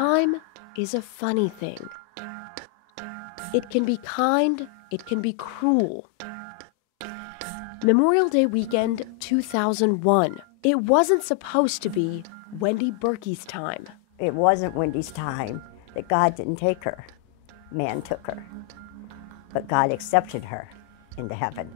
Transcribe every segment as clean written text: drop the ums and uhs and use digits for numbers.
Time is a funny thing. It can be kind, it can be cruel. Memorial Day weekend 2001. It wasn't supposed to be Wendy Burkey's time. It wasn't Wendy's time that God didn't take her. Man took her. But God accepted her into heaven.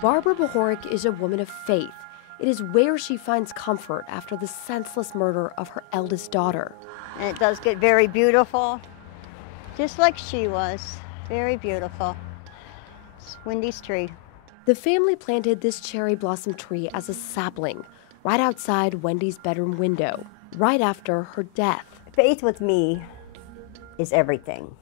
Barbara Bohoric is a woman of faith. It is where she finds comfort after the senseless murder of her eldest daughter. And it does get very beautiful, just like she was. Very beautiful. It's Wendy's tree. The family planted this cherry blossom tree as a sapling right outside Wendy's bedroom window, right after her death. Faith with me is everything.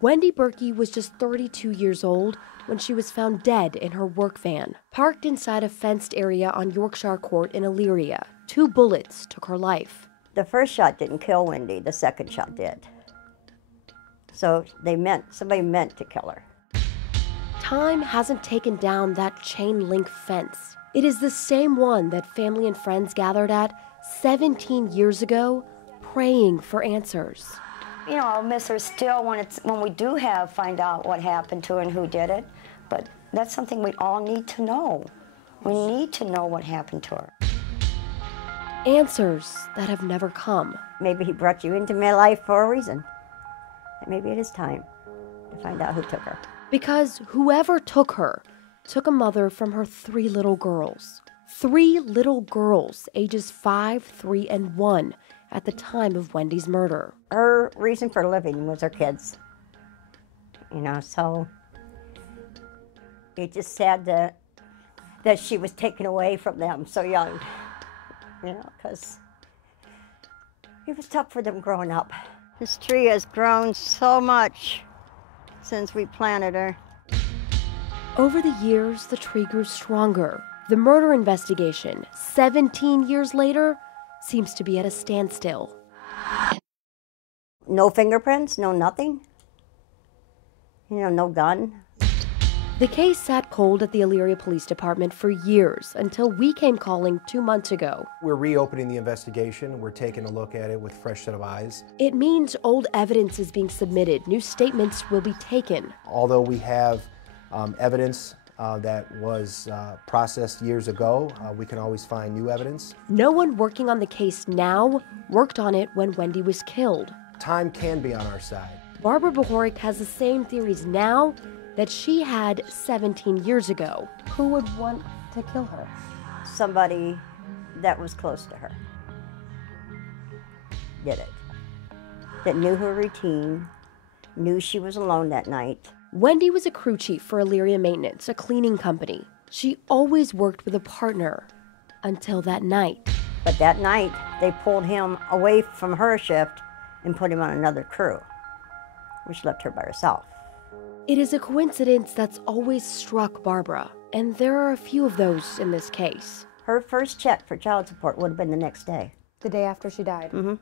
Wendy Burkey was just 32 years old when she was found dead in her work van, parked inside a fenced area on Yorkshire Court in Elyria. 2 bullets took her life. The first shot didn't kill Wendy, the second shot did. So somebody meant to kill her. Time hasn't taken down that chain link fence. It is the same one that family and friends gathered at 17 years ago, praying for answers. You know, I'll miss her still when we do find out what happened to her and who did it. But that's something we all need to know. We need to know what happened to her. Answers that have never come. Maybe he brought you into my life for a reason. And maybe it is time to find out who took her. Because whoever took her took a mother from her 3 little girls. 3 little girls, ages 5, 3, and 1, at the time of Wendy's murder. Her reason for living was her kids. You know, so it's just sad that she was taken away from them so young. You know, because it was tough for them growing up. This tree has grown so much since we planted her. Over the years, the tree grew stronger. The murder investigation, 17 years later, seems to be at a standstill. No fingerprints, no nothing. You know, no gun. The case sat cold at the Elyria Police Department for years until we came calling 2 months ago. We're reopening the investigation. We're taking a look at it with a fresh set of eyes. It means old evidence is being submitted. New statements will be taken. Although we have evidence that was processed years ago, we can always find new evidence. No one working on the case now worked on it when Wendy was killed. Time can be on our side. Barbara Bohoric has the same theories now that she had 17 years ago. Who would want to kill her? Somebody that was close to her did it. That knew her routine, knew she was alone that night. Wendy was a crew chief for Elyria Maintenance, a cleaning company. She always worked with a partner until that night. But that night, they pulled him away from her shift and put him on another crew, which left her by herself. It is a coincidence that's always struck Barbara, and there are a few of those in this case. Her first check for child support would have been the next day. The day after she died? Mm-hmm.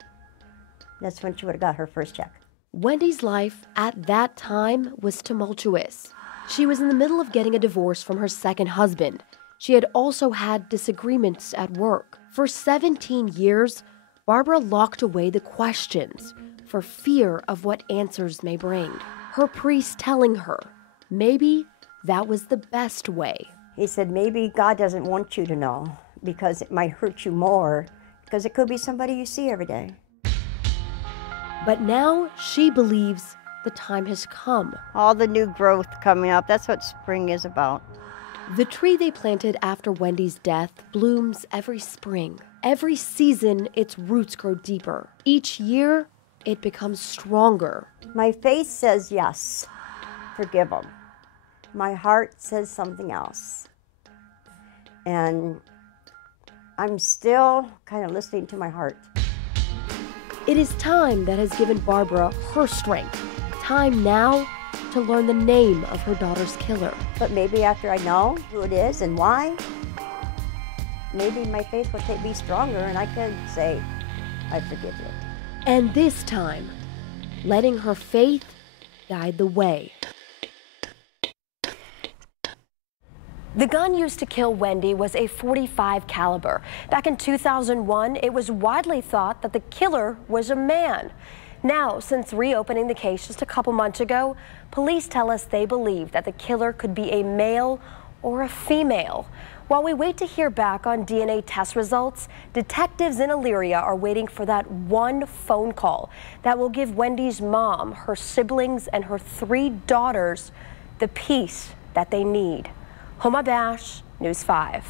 That's when she would have got her first check. Wendy's life at that time was tumultuous. She was in the middle of getting a divorce from her second husband. She had also had disagreements at work. For 17 years, Barbara locked away the questions for fear of what answers may bring. Her priest telling her maybe that was the best way. He said, maybe God doesn't want you to know because it might hurt you more because it could be somebody you see every day. But now she believes the time has come. All the new growth coming up, that's what spring is about. The tree they planted after Wendy's death blooms every spring. Every season, its roots grow deeper. Each year, it becomes stronger. My faith says yes, forgive them. My heart says something else. And I'm still kind of listening to my heart. It is time that has given Barbara her strength. Time now to learn the name of her daughter's killer. But maybe after I know who it is and why, maybe my faith will be stronger and I can say, I forgive you. And this time, letting her faith guide the way. The gun used to kill Wendy was a .45 caliber. Back in 2001, it was widely thought that the killer was a man. Now, since reopening the case just a couple months ago, police tell us they believe that the killer could be a male or a female. While we wait to hear back on DNA test results, detectives in Elyria are waiting for that one phone call that will give Wendy's mom, her siblings, and her 3 daughters the peace that they need. Homa Bash, News 5.